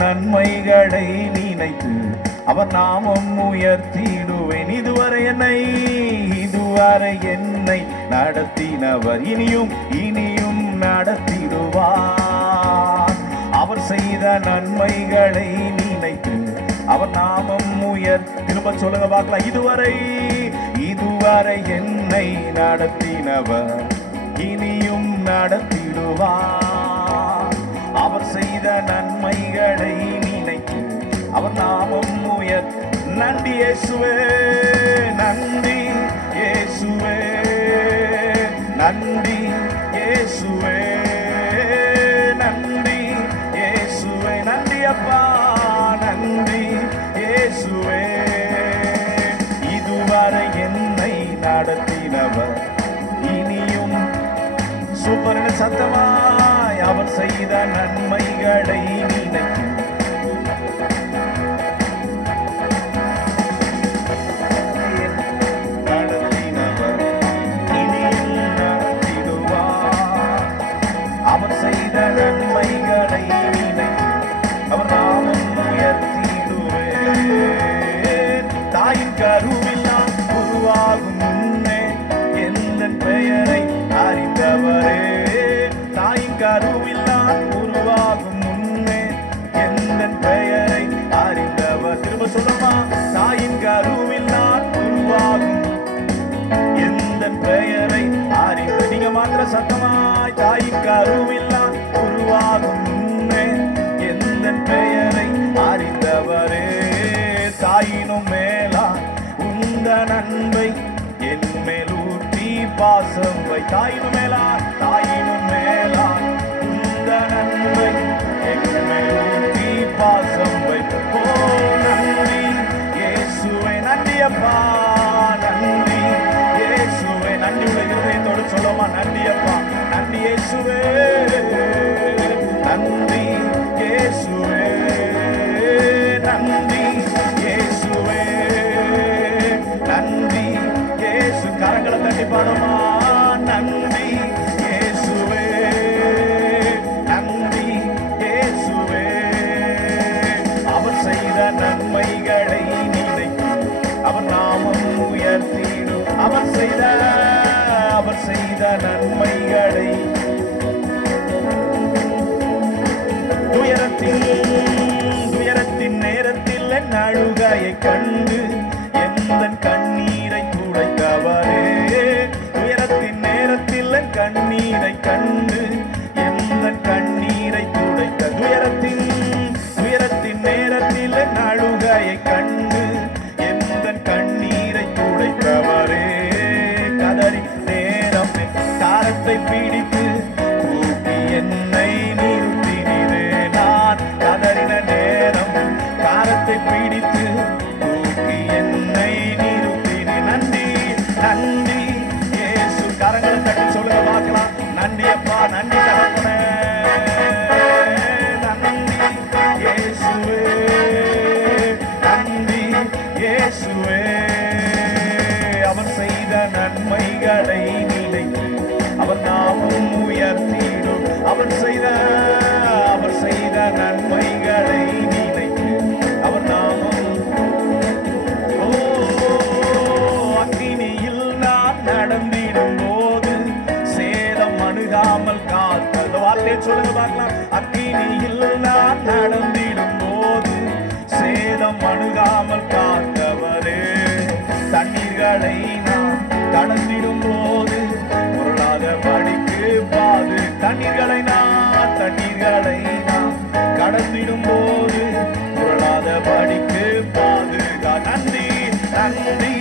நன்மைகளை நினைத்து அவர் நாமம் உயர்த்திடுவேன். இதுவரை என்னை நடத்தினவர் இனியும் நடத்திடுவார். அவர் செய்த நன்மைகளை நினைத்து அவர் நாமம் திரும்ப சொல்லுங்க பார்க்கலாம். இதுவரை என்னை நடத்தினவர் இனியும் நடத்திடுவார். அவர் செய்த நன்மைகளை நினைத்து அவர் நாமம் நன்றி இயேசுவே, நன்றி இயேசுவே, நன்றி இயேசுவே, நன்றி இயேசுவே, நன்றி அப்பா, நன்றி இயேசுவே. இதுவரை என்னை நடத்தினவர் இனியும் சூப்பர் சத்தமாய் அவர் செய்த நன்மைகளை நினைக்கும் நடத்தினவர் இனியும் நடத்திடுவார். அவர் செய்த நன்மைகளை நினைக்கும் அவர் நாமம் உயர்த்திடுவேன். தாயின் கருவில் நான் உருவாகும் முன்னே எந்த பெயரை அறிந்தவரே. தாயின் கருவில் நான் உருவாகும் முன்னே எந்த பெயரை அறிந்தவர். திரும்ப சொல்லுமா, தாயின் கருவில் நான் உருவாகும் எந்த பெயரை அறிந்த. நீங்க மாத்திர சத்தமாய், தாயின் கருவில் நான் உருவாகும் முன்னே எந்த பெயரை அறிந்தவரே. தாயினும் மேலா உந்த நன்மை என் மேலூட்டி பாசம் வை. தாயினும் மேலா உந்த நன்மை என் மேலூட்டி பாசம் வை. ஓ நன்றி இயேசுவே, நன்றி அப்பா, நன்றி இயேசுவே. நன்றி உள்ள இருதயத்தோடு சொல்லுமா, நன்றி அப்பா, நன்றி இயேசுவே, நன்றி இயேசுவே, நன்றி இயேசுவே, நன்றி இயேசு. கரங்களை தட்டி பாடுமா, நன்றி இயேசுவே, நன்றி இயேசுவே. அவர் செய்த நன்மைகளை நினைக்கும் அவர் நாமம் உயர்த்திடும். அவர் செய்த நன்மைகளை துயரத்தின் நேரத்தில் என் அழுகையை கண்டு எந்த கண்ணீரை துடைத்தவரே. துயரத்தின் நேரத்தில் என் கண்ணீரை கண்டு எந்த கண்ணீரை துடைத்த. துயரத்தின் நேரத்தில் என் அழுகையை கண்டு எந்த கண்ணீரை துடைத்தவரே. கதறி நேரம் காரத்தை பிடித்து தூக்கி என்னை நிறுத்தினீரே. நான் கதறின நேரம் காரத்தை பிடித்து தூக்கி என்னை நிறுத்தினீ. நன்றி நன்றி இயேசு. கரங்களை தட்டி சொல்லுங்க பார்க்கலாம். நன்றி அப்பா, நன்றி தகப்பனே, நன்றி இயேசுவே, நன்றி இயேசுவே. அவர் செய்த நன்மைகளை நினைத்து அவர் நாமம் உயர்த்திடும். அவர் செய்த நன்மைகளை நினைத்து அவர் நாமம். ஓ அக்கினியில் நான் நடந்திடும் போது சேதம் அணுகாமல் காத்த. அந்த வார்த்தையை சொல்லுங்க பார்க்கலாம். அக்கினியில் நான் நடந்திடும் போது சேதம் அணுகாமல் காத்தவரே. தண்ணீர்களை நான் கடந்திடும் போது பொருளாத படிக்கு பாது. தண்ணீர்களை நான் கடந்திடும் போது பொருளாத படிக்கு பாதுகா. நன்றி நன்றி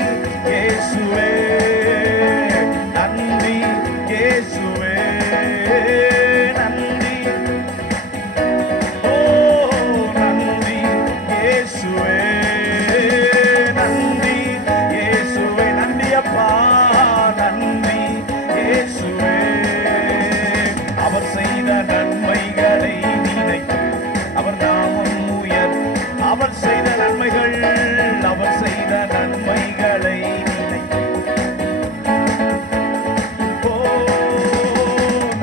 இயேசுவே, நன்றி இயேசுவே, நன்றி. ஓ நன்றி இயேசுவே, நன்றி இயேசுவே, நன்றி அப்பா, நன்றி இயேசுவே. அவர் செய்த நன்மைகளை நினைத்து அவர் நாமம் அவர் செய்த நன்மைகளை நினைத்து. ஓ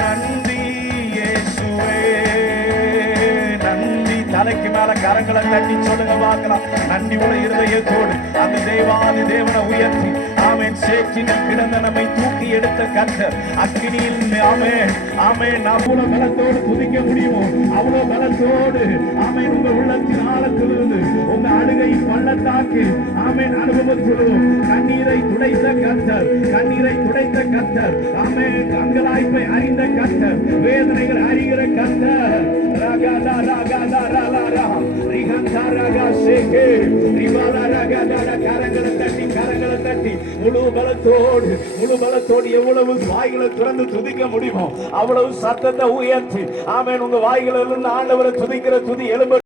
நன்றி மனதால கரங்களை தட்டி சொல்லுங்க பார்க்கலாம். நன்றி உள்ள இருதயத்தோடு அந்த தேவாதி தேவனை உயர்த்தி ஆமென். சேற்றினில் கிடந்த நம்மை தூக்கி எடுத்த கர்த்தர் அக்கினியில் ஆமென் ஆமென். அவ்வளவு பலத்தோடு துதிக்க முடியுமோ அவ்வளவு பலத்தோடு ஆமென். உங்க உள்ளத்தின் ஆழத்திலிருந்து உங்க அழுகை பள்ளத்தாக்கு ஆமென் அனுபவத்திலும் கண்ணீரை துடைத்த கர்த்தர், கண்ணீரை துடைத்த கர்த்தர் ஆமென். அங்கலாய்ப்பை அறிந்த கர்த்தர், வேதனைகள் அறிகிற கர்த்தர். ரகதா ரகதா ரலரா ரிகந்தா ரகா சேகே ரிபாலா ரகதா. கரங்களை தட்டி முழு பலத்தோடு எவ்வளவு வாய்களை திறந்து துதிக்க முடியுமோ அவ்வளவு சத்தத்தை உயர்த்தி ஆமென். உங்க வாய்களிலிருந்து ஆண்டவரை துதிக்கிற துதி எழும்ப